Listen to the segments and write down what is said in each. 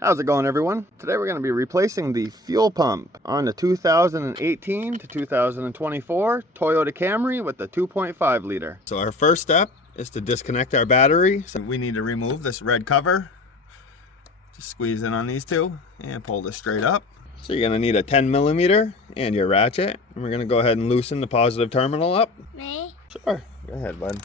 How's it going, everyone? Today we're going to be replacing the fuel pump on the 2018 to 2024 Toyota Camry with the 2.5 liter. So our first step is to disconnect our battery. So we need to remove this red cover. Just squeeze in on these two and pull this straight up. So you're going to need a 10 millimeter and your ratchet. And we're going to go ahead and loosen the positive terminal up. Me? Sure. Go ahead, bud.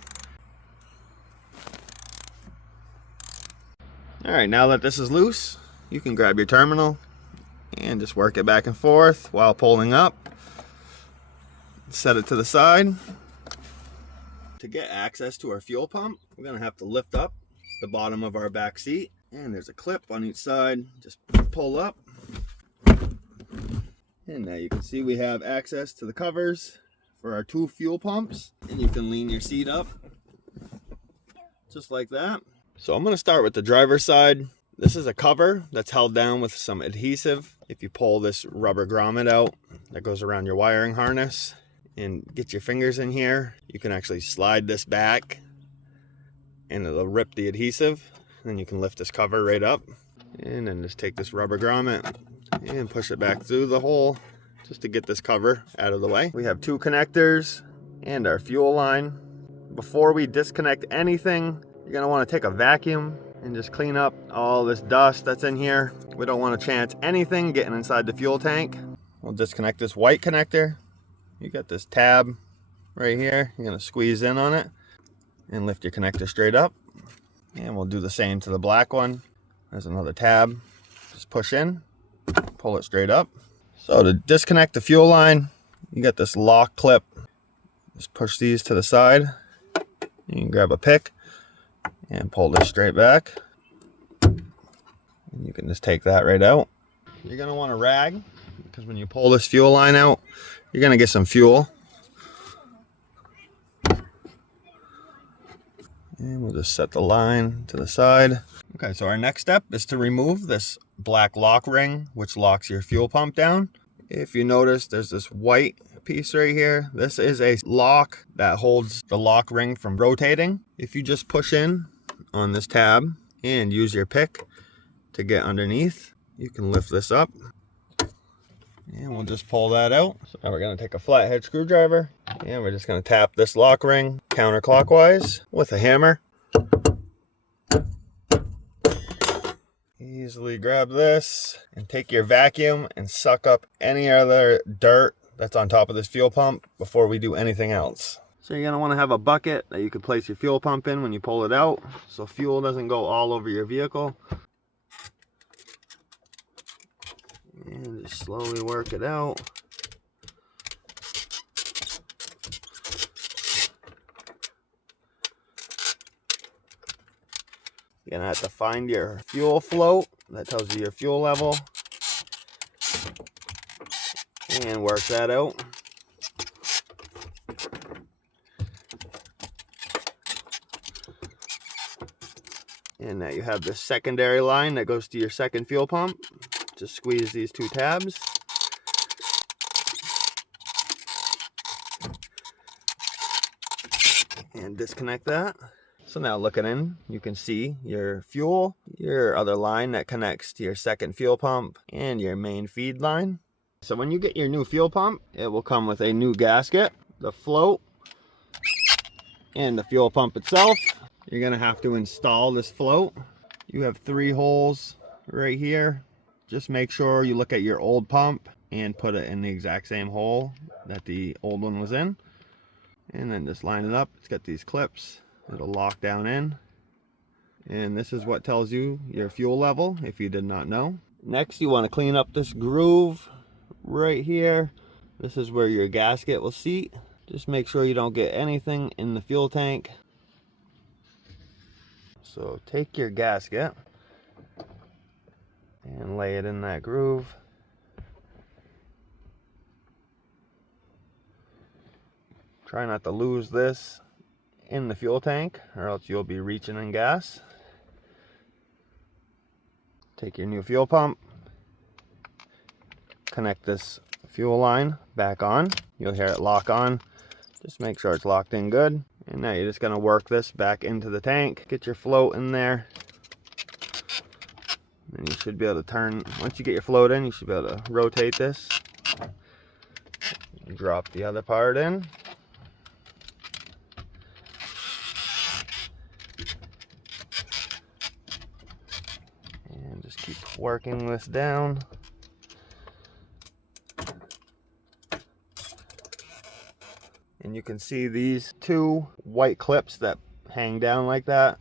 Alright, now that this is loose, you can grab your terminal and just work it back and forth while pulling up. Set it to the side. To get access to our fuel pump, we're going to have to lift up the bottom of our back seat. And there's a clip on each side. Just pull up. And now you can see we have access to the covers for our two fuel pumps. And you can lean your seat up just like that. So I'm going to start with the driver's side. This is a cover that's held down with some adhesive. If you pull this rubber grommet out that goes around your wiring harness and get your fingers in here, you can actually slide this back and it'll rip the adhesive. Then you can lift this cover right up and then just take this rubber grommet and push it back through the hole just to get this cover out of the way. We have two connectors and our fuel line. Before we disconnect anything, you're going to want to take a vacuum and just clean up all this dust that's in here. We don't want to chance anything getting inside the fuel tank. We'll disconnect this white connector. You got this tab right here. You're going to squeeze in on it and lift your connector straight up. And we'll do the same to the black one. There's another tab. Just push in, pull it straight up. So to disconnect the fuel line, you got this lock clip. Just push these to the side. You can grab a pick and pull this straight back. And you can just take that right out. You're going to want a rag because when you pull this fuel line out, you're going to get some fuel. And we'll just set the line to the side. Okay, so our next step is to remove this black lock ring, which locks your fuel pump down. If you notice, there's this white piece right here. This is a lock that holds the lock ring from rotating. If you just push in on this tab and use your pick to get underneath, you can lift this up. And we'll just pull that out. So now we're going to take a flathead screwdriver and we're just going to tap this lock ring counterclockwise with a hammer. Easily grab this and take your vacuum and suck up any other dirt that's on top of this fuel pump before we do anything else. So you're going to want to have a bucket that you can place your fuel pump in when you pull it out so fuel doesn't go all over your vehicle. And just slowly work it out. You're going to have to find your fuel float that tells you your fuel level and work that out. And now you have this secondary line that goes to your second fuel pump. Just squeeze these two tabs. And disconnect that. So now looking in, you can see your fuel, your other line that connects to your second fuel pump, and your main feed line. So when you get your new fuel pump, it will come with a new gasket, the float, and the fuel pump itself. You're going to have to install this float. You have 3 holes right here. Just make sure you look at your old pump and put it in the exact same hole that the old one was in. And then just line it up. It's got these clips. It'll lock down in. And this is what tells you your fuel level if you did not know. Next, you want to clean up this groove right here. This is where your gasket will seat. Just make sure you don't get anything in the fuel tank. So take your gasket and lay it in that groove. Try not to lose this in the fuel tank or else you'll be reaching in gas. Take your new fuel pump, connect this fuel line back on. You'll hear it lock on. Just make sure it's locked in good. And now you're just going to work this back into the tank. Get your float in there. And you should be able to turn, once you get your float in, you should be able to rotate this. Drop the other part in. And just keep working this down. And you can see these two white clips that hang down like that.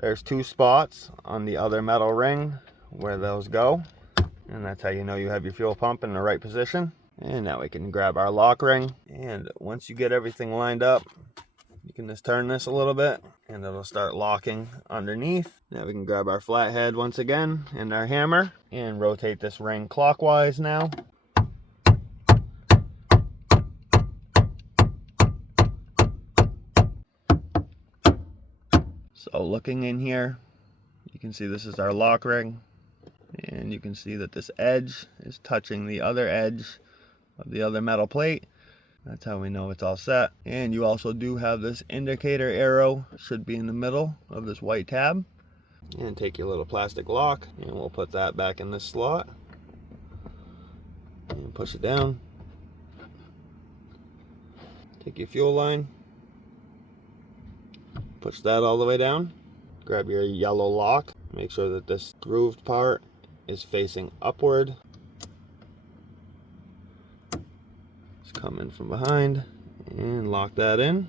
There's two spots on the other metal ring where those go. And that's how you know you have your fuel pump in the right position. And now we can grab our lock ring. And once you get everything lined up, you can just turn this a little bit and it'll start locking underneath. Now we can grab our flathead once again and our hammer and rotate this ring clockwise now. So looking in here, you can see this is our lock ring, and you can see that this edge is touching the other edge of the other metal plate. That's how we know it's all set. And you also do have this indicator arrow, should be in the middle of this white tab. And take your little plastic lock, and we'll put that back in this slot. And push it down. Take your fuel line. Push that all the way down. Grab your yellow lock. Make sure that this grooved part is facing upward. Just come in from behind and lock that in.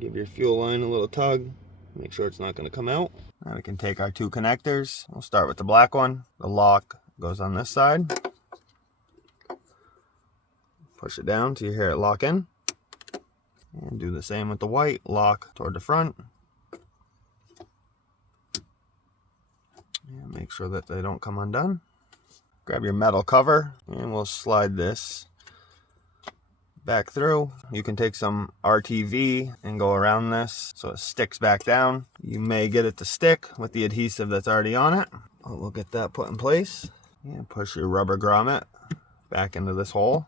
Give your fuel line a little tug. Make sure it's not going to come out. Now we can take our two connectors. We'll start with the black one. The lock goes on this side. Push it down till you hear it lock in. And do the same with the white, lock toward the front. And make sure that they don't come undone. Grab your metal cover and we'll slide this back through. You can take some RTV and go around this so it sticks back down. You may get it to stick with the adhesive that's already on it. We'll get that put in place. And push your rubber grommet back into this hole.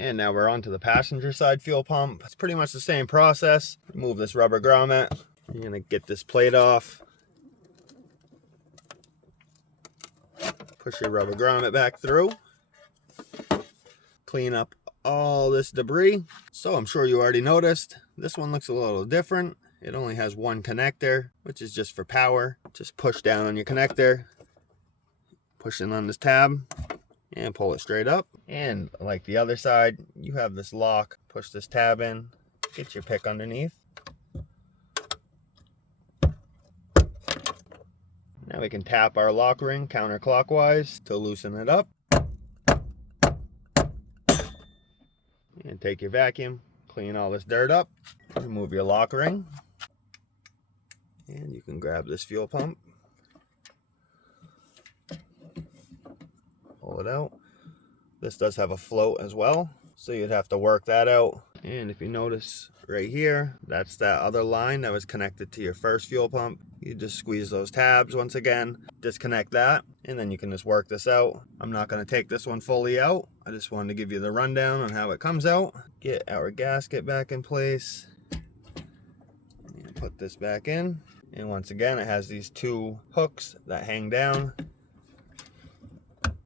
And now we're on to the passenger side fuel pump. It's pretty much the same process. Remove this rubber grommet. You're gonna get this plate off. Push your rubber grommet back through. Clean up all this debris. So I'm sure you already noticed, this one looks a little different. It only has one connector, which is just for power. Just push down on your connector. Push in on this tab. And pull it straight up. And like the other side, you have this lock. Push this tab in, get your pick underneath. Now we can tap our lock ring counterclockwise to loosen it up. And take your vacuum, clean all this dirt up, remove your lock ring. And you can grab this fuel pump. Pull it out. This does have a float as well, so you'd have to work that out. And if you notice right here, that's that other line that was connected to your first fuel pump. You just squeeze those tabs once again, disconnect that, and then you can just work this out. I'm not going to take this one fully out. I just wanted to give you the rundown on how it comes out. Get our gasket back in place and put this back in. And once again, it has these two hooks that hang down.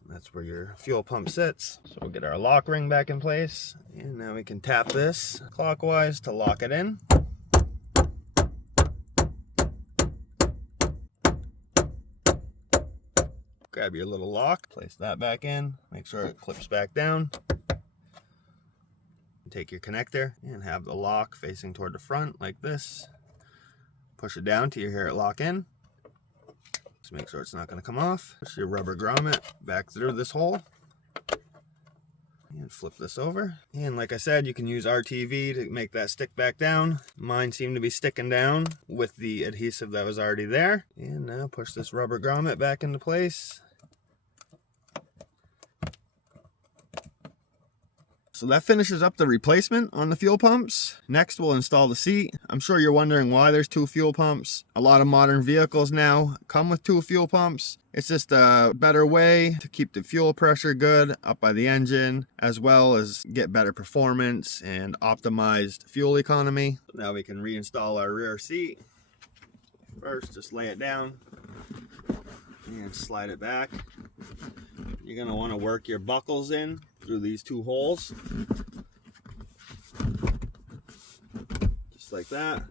That's where your fuel pump sits. So we'll get our lock ring back in place. And now we can tap this clockwise to lock it in. Grab your little lock, place that back in, make sure it clips back down. Take your connector and have the lock facing toward the front like this. Push it down till you hear it lock in. Just make sure it's not going to come off. Push your rubber grommet back through this hole. And flip this over. And like I said, you can use RTV to make that stick back down. Mine seemed to be sticking down with the adhesive that was already there. And now push this rubber grommet back into place. So that finishes up the replacement on the fuel pumps. Next, we'll install the seat. I'm sure you're wondering why there's 2 fuel pumps. A lot of modern vehicles now come with 2 fuel pumps. It's just a better way to keep the fuel pressure good up by the engine, as well as get better performance and optimized fuel economy. Now we can reinstall our rear seat. First, just lay it down and slide it back. You're going to want to work your buckles in through these 2 holes. Just like that.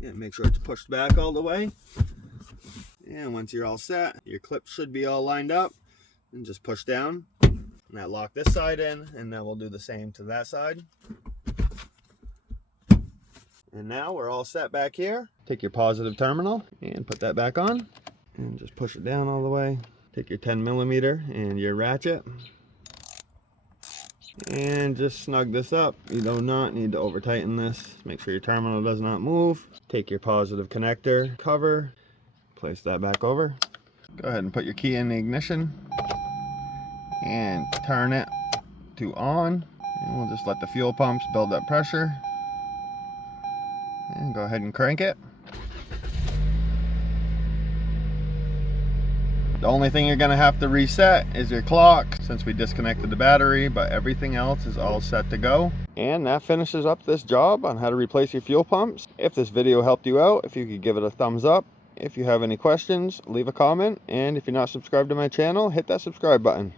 And make sure it's pushed back all the way. And once you're all set, your clips should be all lined up. And just push down. And that lock this side in. And then we'll do the same to that side. And now we're all set back here. Take your positive terminal and put that back on. And just push it down all the way. Take your 10mm and your ratchet. And just snug this up. You do not need to over tighten this. Make sure your terminal does not move. Take your positive connector cover. Place that back over. Go ahead and put your key in the ignition. And turn it to on. And we'll just let the fuel pumps build up pressure. And go ahead and crank it. The only thing you're going to have to reset is your clock since we disconnected the battery, but everything else is all set to go. And that finishes up this job on how to replace your fuel pumps. If this video helped you out, if you could give it a thumbs up. If you have any questions, leave a comment. And if you're not subscribed to my channel, hit that subscribe button.